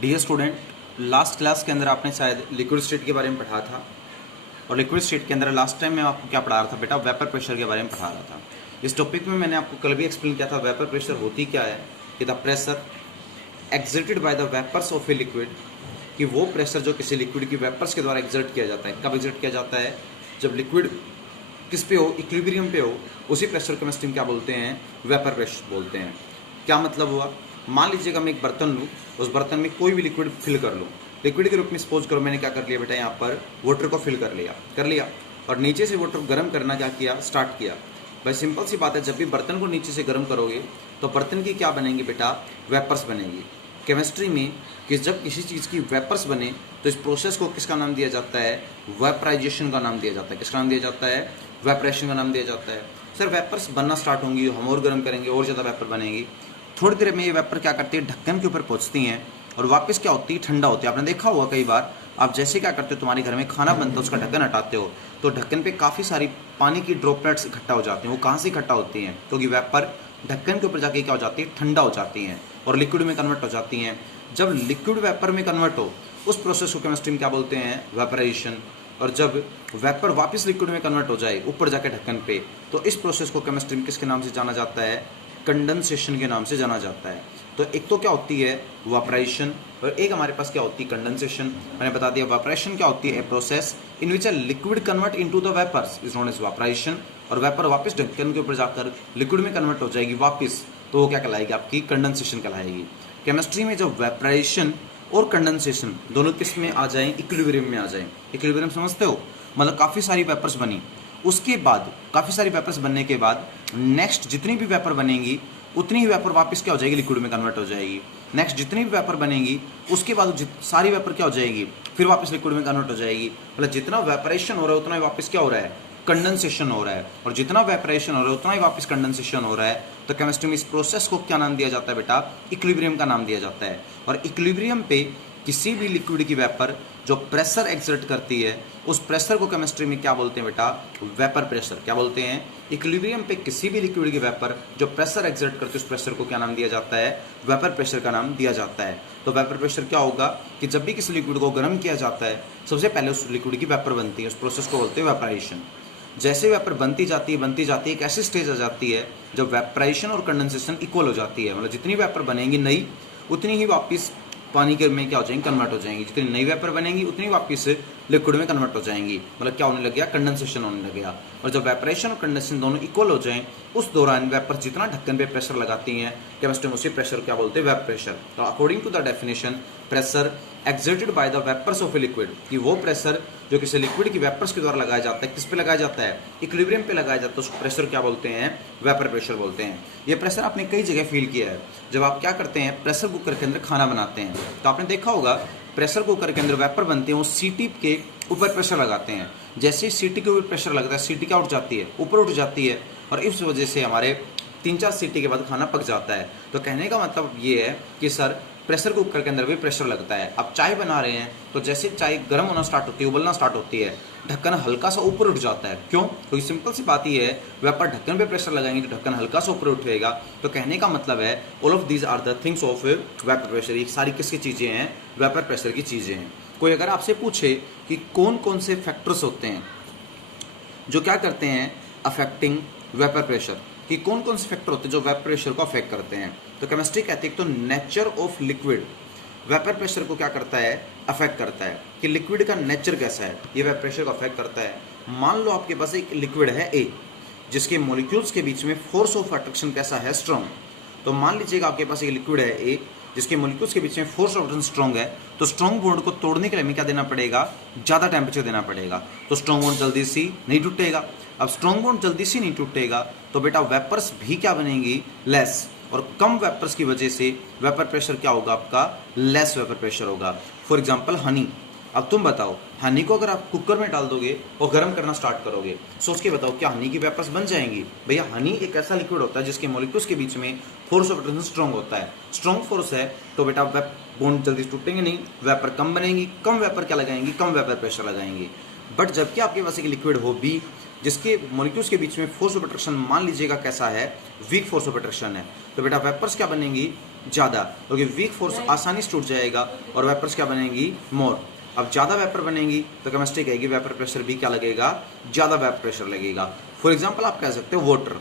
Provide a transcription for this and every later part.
Dear student, last class के अंदर आपने शायद लिक्विड स्टेट के बारे में पढ़ा था। और लिक्विड स्टेट के अंदर लास्ट टाइम मैं आपको क्या पढ़ा रहा था बेटा? वेपर प्रेशर के बारे में पढ़ा रहा था। इस टॉपिक में मैंने आपको कल भी एक्सप्लेन किया था वेपर प्रेशर होती क्या है, कि the pressure exerted by the vapours of a liquid, कि वो प्रेशर जो किसी लिक्विड की वेपर्स के द्वारा एक्सर्ट किया जाता है। कब एक्सर्ट किया जाता है? जब लिक्विड किस पे हो, इक्विलिब्रियम पे हो, उसी प्रेशर को हम क्या बोलते हैं? वेपर प्रेशर बोलते हैं। क्या मतलब हुआ? मान लीजिएगा मैं एक बर्तन लूँ, उस बर्तन में कोई भी लिक्विड फिल कर लूँ। लिक्विड के रूप में सपोज करो मैंने क्या कर लिया बेटा, यहाँ पर वाटर को फिल कर लिया और नीचे से वाटर गर्म करना क्या किया, स्टार्ट किया। भाई सिंपल सी बात है, जब भी बर्तन को नीचे से गर्म करोगे तो बर्तन की क्या बनेंगी बेटा? वेपर्स बनेंगी। केमिस्ट्री में कि जब किसी चीज़ की वेपर्स बने तो इस प्रोसेस को किसका नाम दिया जाता है? वेपराइजेशन का नाम दिया जाता है। किसका नाम दिया जाता है? वेपरेशन का नाम दिया जाता है। सर वेपर्स बनना स्टार्ट होंगी, हम और गर्म करेंगे और ज़्यादा वेपर बनेगी। थोड़ी देर में ये वेपर क्या करती है, ढक्कन के ऊपर पहुंचती हैं और वापस क्या होती है, ठंडा होती है। आपने देखा होगा कई बार, आप जैसे क्या करते हो, तुम्हारे घर में खाना बनता है, उसका ढक्कन हटाते हो तो ढक्कन पे काफ़ी सारी पानी की ड्रॉपलेट्स इकट्ठा हो जाती हैं। वो कहाँ से इकट्ठा होती हैं? क्योंकि वेपर ढक्कन के ऊपर जाके क्या हो जाती है, ठंडा हो जाती हैं और लिक्विड में कन्वर्ट हो जाती हैं। जब लिक्विड वेपर में कन्वर्ट हो, उस प्रोसेस को केमिस्ट्री में क्या बोलते हैं? वेपराइजेशन। और जब वेपर वापस लिक्विड में कन्वर्ट हो जाए ऊपर जाके ढक्कन पे, तो इस प्रोसेस को केमिस्ट्री में किसके नाम से जाना जाता है? कंडेंसेशन के नाम से जाना जाता है। तो एक तो क्या होती है वेपराइजेशन, और एक हमारे पास क्या होती है? कंडेंसेशन। मैंने बता दिया वेपराइजेशन क्या होती है, a process in which a liquid convert into the vapours is known as vaporisation. और वेपर वापस ढक्कन के ऊपर जाकर लिक्विड में कन्वर्ट हो जाएगी वापस, तो वो क्या कहलाएगी? आपकी कंडेंसेशन कहलाएगी। केमिस्ट्री में जब वेपराइजेशन और कंडेंसेशन दोनों किस में आ जाएं? इक्विलिब्रियम में आ जाएं। इक्विलिब्रियम समझते हो? मतलब काफ़ी सारी वेपर्स बनी, उसके बाद काफ़ी सारी वेपर्स बनने के बाद नेक्स्ट जितनी भी वेपर बनेंगी उतनी ही वेपर वापस क्या हो जाएगी? लिक्विड में कन्वर्ट हो जाएगी। नेक्स्ट जितनी भी वेपर बनेंगी उसके बाद सारी वेपर क्या हो जाएगी? फिर वापस लिक्विड में कन्वर्ट हो जाएगी। मतलब जितना वेपरेशन हो रहा है उतना ही वापस क्या हो रहा है? कंडेंसेशन हो रहा है। और जितना वेपरेशन हो रहा है उतना ही वापस कंडेंसेशन हो रहा है। तो केमिस्ट्री में इस प्रोसेस को क्या नाम दिया जाता है बेटा? इक्विलिब्रियम का नाम दिया जाता है। और इक्विलिब्रियम पे किसी भी लिक्विड की वेपर जो प्रेशर एक्सर्ट करती है, उस प्रेशर को केमिस्ट्री में क्या बोलते हैं बेटा? Vapour pressure. क्या बोलते हैं? इक्विलिब्रियम पे किसी भी लिक्विड की वेपर जो प्रेशर एक्सर्ट करती है, उस प्रेशर को क्या नाम दिया जाता है? वेपर प्रेशर का नाम दिया जाता है। तो वेपर प्रेशर क्या होगा कि जब भी किसी लिक्विड को गर्म किया जाता है, सबसे पहले उस लिक्विड की वेपर बनती है, उस प्रोसेस को बोलते हैं वेपराइजेशन। जैसे वेपर बनती जाती है, एक ऐसी स्टेज आ जाती है जब वेपराइजेशन और कंडेंसेशन इक्वल हो जाती है। मतलब जितनी वेपर बनेंगी नई, उतनी ही वापस पानी के में क्या हो जाएंगी? कन्वर्ट हो जाएंगी। जितनी नई वेपर बनेंगी उतनी वापस लिक्विड में कन्वर्ट हो जाएंगी। मतलब क्या होने लग गया? कंडेंसेशन होने लग गया। और जब वेपरेशन और कंडेंसेशन दोनों इक्वल हो जाएं, उस दौरान वेपर जितना ढक्कन पे प्रेशर लगाती हैं, केमिस्ट्री में उसी प्रेशर क्या बोलते हैं? Vapour pressure. तो according to the definition, pressure exerted by the vapours of a liquid, कि वो प्रेशर जो किसी लिक्विड की वेपर्स के द्वारा लगाया जाता है, किस पे लगाया जाता है? इक्विलिब्रियम पे लगाया जाता है, उस प्रेशर क्या बोलते हैं? वेपर प्रेशर बोलते हैं। ये प्रेशर आपने कई जगह फील किया है। जब आप क्या करते हैं, प्रेशर कुकर के अंदर खाना बनाते हैं, तो आपने देखा होगा प्रेशर कुकर के अंदर वेपर बनते हैं, वो सीटी के ऊपर प्रेशर लगाते हैं। जैसे ही सीटी के ऊपर प्रेशर लगता है, सीटी क्या उठ जाती है? ऊपर उठ जाती है। और इस वजह से हमारे 3-4 सीटी के बाद खाना पक जाता है। तो कहने का मतलब ये है कि सर प्रेशर कुकर के अंदर भी प्रेशर लगता है। अब चाय बना रहे हैं तो जैसे चाय गर्म होना स्टार्ट होती है, उबलना स्टार्ट होती है, ढक्कन हल्का सा ऊपर उठ जाता है। क्यों? क्योंकि सिंपल सी बात ये है, वेपर ढक्कन पे प्रेशर लगाएंगे तो ढक्कन हल्का सा ऊपर उठेगा। तो कहने का मतलब है all of these are the things of vapour pressure. ये सारी किसकी चीज़ें हैं? वेपर प्रेशर की चीज़ें हैं। कोई अगर आपसे पूछे कि कौन कौन से फैक्टर्स होते हैं जो क्या करते हैं अफेक्टिंग वेपर प्रेशर, कि कौन कौन से फैक्टर होते हैं जो वेपर प्रेशर को अफेक्ट करते हैं, तो केमिस्ट्री कहती है तो nature of liquid vapour pressure को क्या करता है? अफेक्ट करता है। कि लिक्विड का नेचर कैसा है, ये वेपर प्रेशर को अफेक्ट करता है। मान लो आपके पास एक लिक्विड है ए, जिसके मॉलिक्यूल्स के बीच में फोर्स ऑफ अट्रैक्शन कैसा है? स्ट्रॉन्ग। तो मान लीजिएगा आपके पास एक लिक्विड है ए, जिसके मॉलिक्यूल्स के बीच में फोर्स ऑफ अट्रैक्शन स्ट्रॉन्ग है, तो स्ट्रॉन्ग बॉन्ड को तोड़ने के लिए हमें क्या देना पड़ेगा? ज़्यादा टेम्परेचर देना पड़ेगा। तो स्ट्रॉन्ग बॉन्ड जल्दी से नहीं टूटेगा। अब स्ट्रॉन्ग बॉन्ड जल्दी से नहीं टूटेगा तो बेटा वेपर्स भी क्या बनेंगी? लेस। और कम वेपर्स की वजह से वेपर प्रेशर क्या होगा आपका? लेस वेपर प्रेशर होगा। For example Honey. अब तुम बताओ, हनी को अगर आप कुकर में डाल दोगे और गर्म करना स्टार्ट करोगे, सोच के बताओ क्या हनी की वेपर्स बन जाएंगी? भैया हनी एक ऐसा लिक्विड होता है जिसके मॉलिक्यूल्स के बीच में फोर्स ऑफ अट्रैक्शन स्ट्रॉन्ग होता है। स्ट्रॉन्ग फोर्स है तो बेटा वेप बॉन्ड जल्दी टूटेंगे नहीं, वेपर कम बनेंगी। कम वेपर क्या लगाएंगी? कम वेपर प्रेशर लगाएंगी। बट जबकि आपके पास एक लिक्विड हो बी, जिसके मॉलिक्यूल्स के बीच में फोर्स ऑफ अट्रैक्शन मान लीजिएगा कैसा है? वीक फोर्स ऑफ अट्रैक्शन है, तो बेटा वेपर्स क्या बनेंगी? ज़्यादा, क्योंकि वीक फोर्स आसानी से टूट जाएगा और वेपर्स क्या बनेंगी, मोर। अब ज़्यादा वेपर बनेंगी तो केमिस्ट्री कहेगी वेपर प्रेशर भी क्या लगेगा, ज़्यादा वेपर प्रेशर लगेगा। फॉर एग्जाम्पल आप कह सकते हो वाटर,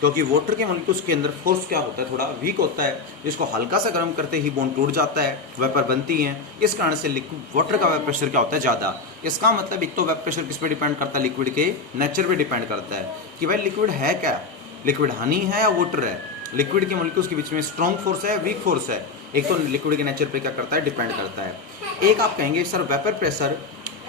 क्योंकि वाटर के मॉलिक्यूल्स के अंदर फोर्स क्या होता है, थोड़ा वीक होता है, जिसको हल्का सा गर्म करते ही बॉन्ड टूट जाता है, वेपर बनती हैं। इस कारण से लिक्विड वाटर का वेपर प्रेशर क्या होता है, ज़्यादा। इसका मतलब एक तो वेपर प्रेशर किस पे डिपेंड करता है, लिक्विड के नेचर पे डिपेंड करता है कि भाई लिक्विड है क्या, लिक्विड हनी है या वाटर है, लिक्विड के मॉलिक्यूल्स के बीच में स्ट्रॉन्ग फोर्स है, वीक फोर्स है। एक तो लिक्विड के नेचर पे क्या करता है, डिपेंड करता है। एक आप कहेंगे सर वेपर प्रेशर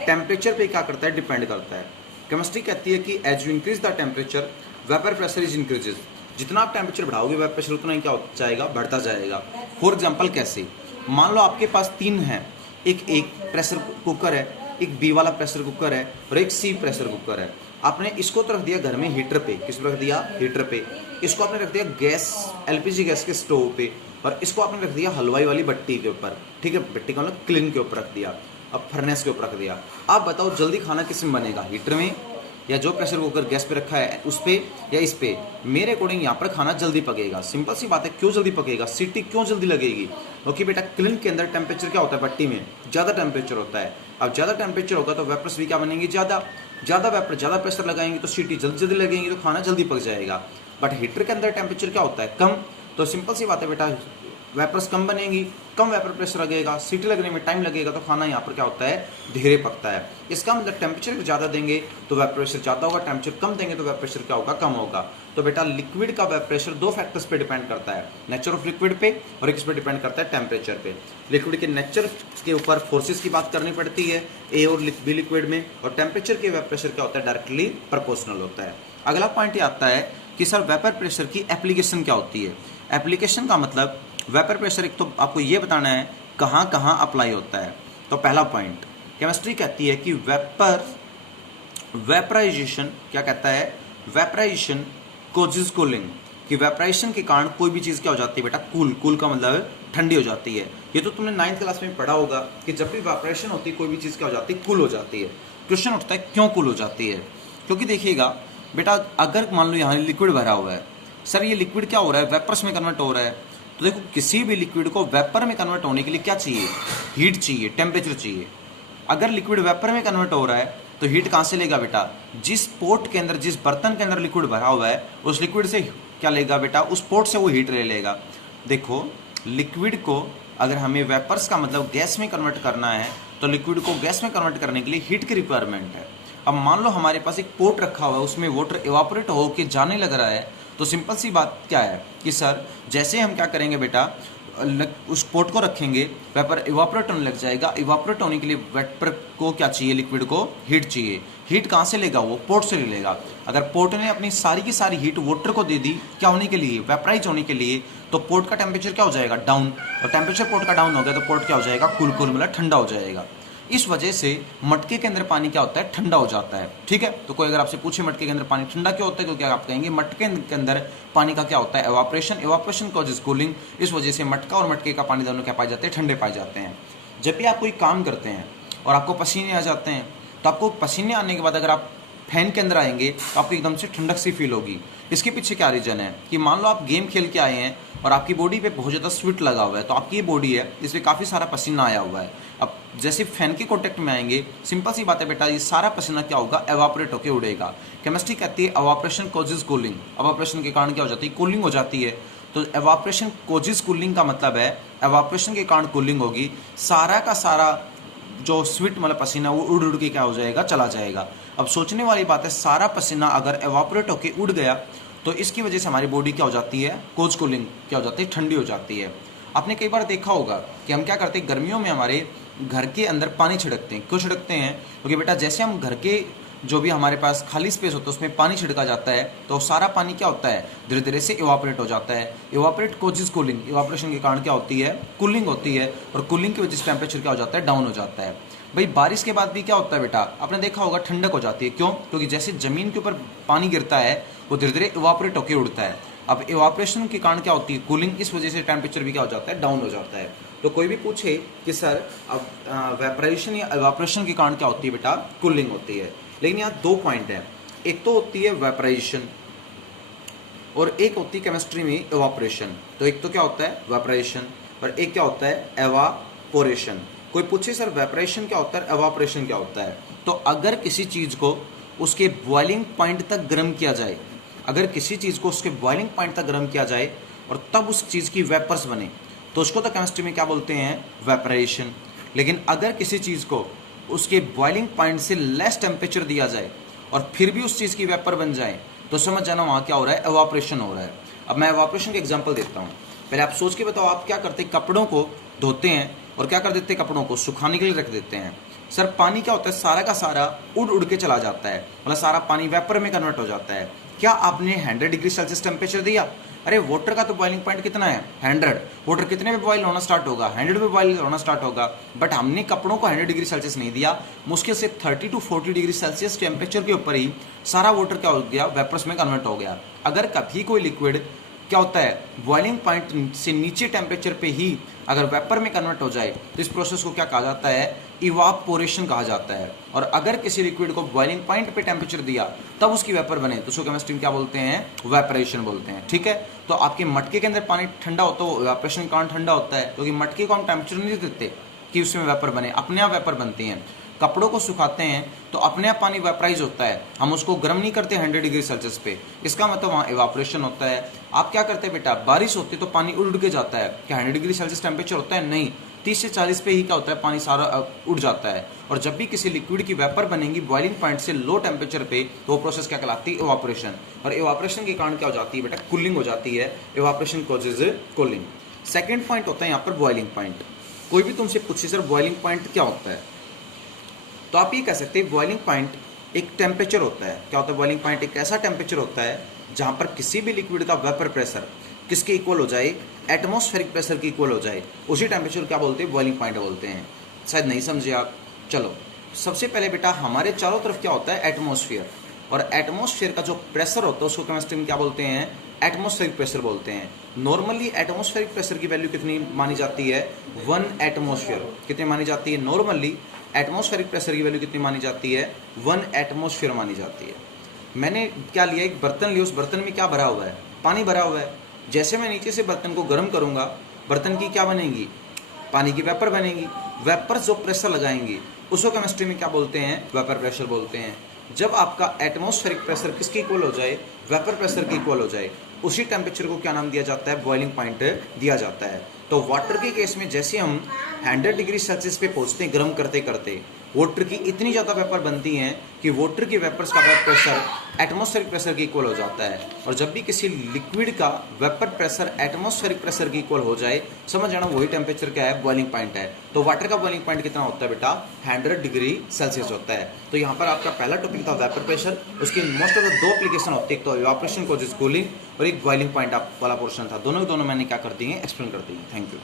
टेम्परेचर पे क्या करता है, डिपेंड करता है। केमिस्ट्री कहती है कि as you increase the temperature vapour pressure is increases, जितना आप टेम्परेचर बढ़ाओगे वेपर प्रेशर उतना ही क्या हो जाएगा, बढ़ता जाएगा। फॉर एग्जाम्पल कैसे, मान लो आपके पास 3 हैं, एक प्रेशर कुकर है, एक बी वाला प्रेशर कुकर है और एक सी प्रेशर कुकर है। आपने इसको तो रख दिया घर में हीटर पे, किस पे रख दिया, हीटर पे। इसको आपने रख दिया गैस एलपीजी गैस के स्टोव पे, और इसको आपने रख दिया हलवाई वाली भट्टी के ऊपर, ठीक है, भट्टी का मतलब क्लीन के ऊपर रख दिया, अब फर्नेस के ऊपर रख दिया। आप बताओ जल्दी खाना किस में बनेगा, हीटर में या जो प्रेशर कुकर गैस पे रखा है उस पे या इस पे। मेरे अकॉर्डिंग यहाँ पर खाना जल्दी पकेगा। सिंपल सी बात है, क्यों जल्दी पकेगा, सीटी क्यों जल्दी लगेगी, क्योंकि बेटा क्लीन के अंदर टेम्परेचर क्या होता है, भट्टी में ज़्यादा टेम्परेचर होता है। अब ज़्यादा टेम्परेचर होगा तो वेपर्स भी क्या बनेंगी, ज़्यादा वेपर, ज़्यादा प्रेशर लगाएंगे तो सीटी जल्दी लगेंगी तो खाना जल्दी पक जाएगा। बट हीटर के अंदर टेम्परेचर क्या होता है, कम, तो सिंपल सी बात है बेटा, वेपर्स कम बनेंगी, कम वेपर प्रेशर लगेगा, सीटी लगने में टाइम लगेगा, तो खाना यहाँ पर क्या होता है, धीरे पकता है। इसका मतलब टेम्परेचर ज़्यादा देंगे तो वेपर प्रेशर ज़्यादा होगा, टेम्परेचर कम देंगे तो वेपर प्रेशर क्या होगा, कम होगा। तो बेटा लिक्विड का वेपर प्रेशर 2 फैक्टर्स पे डिपेंड करता है, नेचर ऑफ लिक्विड पे और एक पे डिपेंड करता है टेम्परेचर पे। लिक्विड के नेचर के ऊपर फोर्सेस की बात करनी पड़ती है ए और बी लिक्विड में, और टेम्परेचर के वेपर प्रेशर क्या होता है, डायरेक्टली प्रोपोर्शनल होता है। अगला पॉइंट ये आता है कि सर वेपर प्रेशर की एप्लीकेशन क्या होती है। एप्लीकेशन का मतलब वेपर प्रेशर एक तो आपको ये बताना है कहाँ कहाँ अप्लाई होता है। तो पहला पॉइंट, केमिस्ट्री कहती है कि वेपराइजेशन क्या कहता है, वेपराइजेशन कोजेस कूलिंग, कि वेपराइजेशन के कारण कोई भी चीज़ क्या हो जाती है बेटा, कूल का मतलब ठंडी हो जाती है। ये तो तुमने 9th क्लास में पढ़ा होगा कि जब भी वेपराइजेशन होती है कोई भी चीज़ क्या हो जाती है, कूल हो जाती है। क्वेश्चन उठता है क्यों कूल हो जाती है, क्योंकि देखिएगा बेटा, अगर मान लो यहाँ लिक्विड भरा हुआ है, सर ये लिक्विड क्या हो रहा है, वेपर्स में कन्वर्ट हो रहा है। तो देखो किसी भी लिक्विड को वेपर में कन्वर्ट होने के लिए क्या चाहिए, हीट चाहिए, टेम्परेचर चाहिए। अगर लिक्विड वेपर में कन्वर्ट हो रहा है तो हीट कहाँ से लेगा बेटा, जिस पोर्ट के अंदर, जिस बर्तन के अंदर लिक्विड भरा हुआ है उस लिक्विड से क्या लेगा बेटा, उस पोर्ट से वो हीट ले लेगा। देखो लिक्विड को अगर हमें वेपर्स का मतलब गैस में कन्वर्ट करना है तो लिक्विड को गैस में कन्वर्ट करने के लिए हीट की रिक्वायरमेंट है। अब मान लो हमारे पास एक पोर्ट रखा हुआ है, उसमें वाटर इवापोरेट होकर जाने लग रहा है, तो सिंपल सी बात क्या है कि सर जैसे हम क्या करेंगे बेटा, उस पोर्ट को रखेंगे, वेपर इवापोरेट होने लग जाएगा। इवापोरेट होने के लिए वेपर को क्या चाहिए, लिक्विड को हीट चाहिए। हीट कहाँ से लेगा, वो पोर्ट से ले लेगा। अगर पोर्ट ने अपनी सारी की सारी हीट वाटर को दे दी क्या होने के लिए, वेपराइज होने के लिए, तो पोर्ट का टेम्परेचर क्या हो जाएगा, डाउन। और टेम्परेचर पोर्ट का डाउन हो गया तो पोर्ट क्या हो जाएगा, कूल मतलब ठंडा हो जाएगा। इस वजह से मटके के अंदर पानी क्या होता है, ठंडा हो जाता है। ठीक है, तो कोई अगर आपसे पूछे मटके के अंदर पानी ठंडा क्यों होता है, क्योंकि आप कहेंगे मटके के अंदर पानी का क्या होता है, एवापोरेशन कॉजेज कूलिंग। इस वजह से मटका और मटके का पानी दोनों क्या पाए जाते हैं, ठंडे पाए जाते हैं। जब भी आप कोई काम करते हैं और आपको पसीने आ जाते हैं, तो आपको पसीने आने के बाद अगर आप फैन के अंदर आएंगे तो आपको एकदम से ठंडक सी फील होगी। इसके पीछे क्या रीजन है कि मान लो आप गेम खेल के आए हैं और आपकी बॉडी पे बहुत ज़्यादा स्वेट लगा हुआ है, तो आपकी ये बॉडी है इसमें काफ़ी सारा पसीना आया हुआ है। अब जैसे फैन के कॉन्टेक्ट में आएंगे, सिंपल सी बात है बेटा, ये सारा पसीना क्या होगा, एवापोरेट होकर उड़ेगा। केमिस्ट्री कहती है एवापोरेशन कॉजेज कूलिंग, एवापोरेशन के कारण क्या हो जाती है, कूलिंग हो जाती है। तो एवापोरेशन कॉजेज कूलिंग का मतलब है एवापोरेशन के कारण कूलिंग होगी, सारा का सारा जो स्वीट मतलब पसीना वो उड़ उड़ के क्या हो जाएगा, चला जाएगा। अब सोचने वाली बात है, सारा पसीना अगर एवापोरेट होके उड़ गया तो इसकी वजह से हमारी बॉडी क्या हो जाती है, कोल्ड कूलिंग क्या हो जाती है, ठंडी हो जाती है। आपने कई बार देखा होगा कि हम क्या करते हैं, गर्मियों में हमारे घर के अंदर पानी छिड़कते हैं। क्यों छिड़कते हैं, क्योंकि बेटा जैसे हम घर के जो भी हमारे पास खाली स्पेस होता है उसमें पानी छिड़का जाता है तो सारा पानी क्या होता है, धीरे धीरे से इवापोरेट हो जाता है। इवापोरेट कोजेज कूलिंग, इवापोरेशन के कारण क्या होती है, कूलिंग होती है, और कूलिंग की वजह से टेम्परेचर क्या हो जाता है, डाउन हो जाता है। भाई बारिश के बाद भी क्या होता है बेटा, आपने देखा होगा ठंडक हो जाती है। क्यों, क्योंकि जैसे जमीन के ऊपर पानी गिरता है वो धीरे धीरे इवापोरेट होकर उड़ता है। अब इवापोरेशन के कारण क्या होती है, कूलिंग, इस वजह से टेम्परेचर भी क्या हो जाता है, डाउन हो जाता है। तो कोई भी पूछे कि सर अब वेपराइजेशन या इवापोरेशन के कारण क्या होती है बेटा, कूलिंग होती है। लेकिन यहाँ 2 पॉइंट है, एक तो होती है वेपराइजेशन और एक होती है केमिस्ट्री में एवापोरेशन। तो एक तो क्या होता है वेपराइजेशन और एक क्या होता है एवापोरेशन। कोई पूछे सर वेपराइजेशन क्या होता है, एवापोरेशन क्या होता है, तो अगर किसी चीज को उसके बॉइलिंग पॉइंट तक गर्म किया जाए, अगर किसी चीज को उसके बॉइलिंग पॉइंट तक गर्म किया जाए और तब उस चीज की वेपर्स बने तो उसको तो केमिस्ट्री में क्या बोलते हैं वेपराइजेशन। लेकिन अगर किसी चीज को उसके बॉइलिंग पॉइंट से लेस टेम्परेचर दिया जाए और फिर भी उस चीज की वेपर बन जाए तो समझ जाना वहां क्या हो रहा है, एवापोरेशन हो रहा है। अब मैं एवापोरेशन का एग्जांपल देता हूं। पहले आप सोच के बताओ, आप क्या करते हैं, कपड़ों को धोते हैं और क्या कर देते हैं, कपड़ों को सुखाने के लिए रख देते हैं। सर पानी क्या होता है, सारा का सारा उड़ उड़ के चला जाता है, मतलब सारा पानी वेपर में कन्वर्ट हो जाता है। क्या आपने 100 डिग्री सेल्सियस टेम्परेचर दिया? अरे वाटर का तो बॉइलिंग पॉइंट कितना है 100, वाटर कितने पे बॉइल होना स्टार्ट होगा 100 पे बॉइल होना स्टार्ट होगा। बट हमने कपड़ों को 100 डिग्री सेल्सियस नहीं दिया, मुश्किल से 30 to 40 डिग्री सेल्सियस टेम्परेचर के ऊपर ही सारा वाटर क्या हो गया, वेपर्स में कन्वर्ट हो गया। अगर कभी कोई लिक्विड क्या होता है बॉइलिंग पॉइंट से नीचे टेम्परेचर पे ही अगर वेपर में कन्वर्ट हो जाए तो इस प्रोसेस को क्या कहा जाता है, इवापोरेशन कहा जाता है। और अगर किसी लिक्विड को बॉइलिंग पॉइंट पे टेम्परेचर दिया तब उसकी वेपर बने तो उसको केमिस्ट्री में क्या बोलते हैं, वेपरेशन बोलते हैं। ठीक है, तो आपके मटके के अंदर पानी ठंडा होता है, वो वेपरेशन के कारण ठंडा होता है, क्योंकि मटके को हम टेम्परेचर नहीं देते कि उसमें वेपर बने, अपने आप वेपर बनती हैं। कपड़ों को सुखाते हैं तो अपने आप पानी वेपराइज होता है, हम उसको गर्म नहीं करते 100 डिग्री सेल्सियस पे, इसका मतलब वहाँ इवापोरेशन होता है। आप क्या करते हैं बेटा, बारिश होती है तो पानी उड़ के जाता है, क्या 100 डिग्री सेल्सियस टेम्परेचर होता है, नहीं, 30 से 40 पे ही क्या होता है, पानी सारा उड़ जाता है। और जब भी किसी लिक्विड की वेपर बनेगी बॉइलिंग पॉइंट से लो टेम्परेचर पे तो वो प्रोसेस क्या कहलाती है, इवापोरेशन। और इवापोरेशन के कारण क्या हो जाती है बेटा, कूलिंग हो जाती है, evaporation causes cooling. Second point होता है यहाँ पर बॉइलिंग पॉइंट। कोई भी तुमसे पूछे सर बॉइलिंग पॉइंट क्या होता है, तो आप ये कह सकते हैं बॉइलिंग पॉइंट एक टेम्परेचर होता है। क्या होता है बॉइलिंग पॉइंट, एक ऐसा टेम्परेचर होता है जहां पर किसी भी लिक्विड का वेपर प्रेशर किसके इक्वल हो जाए, एटमॉस्फेरिक प्रेशर के इक्वल हो जाए, उसी टेम्परेचर क्या बोलते हैं, बॉइलिंग पॉइंट बोलते हैं। शायद नहीं समझे आप। चलो सबसे पहले बेटा हमारे चारों तरफ क्या होता है, एटमॉस्फेयर, और एटमॉस्फेयर का जो प्रेशर होता है उसको केमिस्ट्री में क्या बोलते हैं, एटमॉस्फेरिक प्रेशर बोलते हैं। नॉर्मली एटमॉस्फेरिक प्रेशर की वैल्यू कितनी मानी जाती है, 1 एटमॉस्फेयर। कितनी मानी जाती है, नॉर्मली एटमॉस्फेरिक प्रेशर की वैल्यू कितनी मानी जाती है, 1 एटमॉस्फेयर मानी जाती है। मैंने क्या लिया, एक बर्तन लिया, उस बर्तन में क्या भरा हुआ है, पानी भरा हुआ है। जैसे मैं नीचे से बर्तन को गर्म करूंगा, बर्तन की क्या बनेगी, पानी की वेपर बनेगी। वेपर जो प्रेशर लगाएंगी उसको केमिस्ट्री में क्या बोलते हैं, वेपर प्रेशर बोलते हैं। जब आपका एटमॉस्फेरिक प्रेशर किसके इक्वल हो जाए, वेपर प्रेशर के इक्वल हो जाए, उसी टेम्परेचर को क्या नाम दिया जाता है, बॉइलिंग पॉइंट दिया जाता है। तो वाटर के केस में जैसे हम 100 डिग्री सेल्सियस पे पहुंचते हैं गर्म करते करते, वाटर की इतनी ज़्यादा वेपर बनती हैं कि वाटर की वेपर्स का वेपर प्रेशर एटमॉस्फेरिक प्रेशर के इक्वल हो जाता है। और जब भी किसी लिक्विड का वेपर प्रेशर एटमॉस्फेरिक प्रेशर के इक्वल हो जाए, समझ जाना वही टेम्परेचर क्या है, बॉइलिंग पॉइंट है। तो वाटर का बॉइलिंग पॉइंट कितना होता है बेटा, 100 डिग्री सेल्सियस होता है। तो यहाँ पर आपका पहला टॉपिक था वेपर प्रेशर, उसकी मोस्ट ऑफ द 2 एप्लीकेशन होती है, एक तो इवापोरेशन कॉजेज कूलिंग और एक बॉइलिंग पॉइंट वाला पोर्शन था। दोनों मैंने क्या कर दिए, एक्सप्लेन कर दिए। Thank you.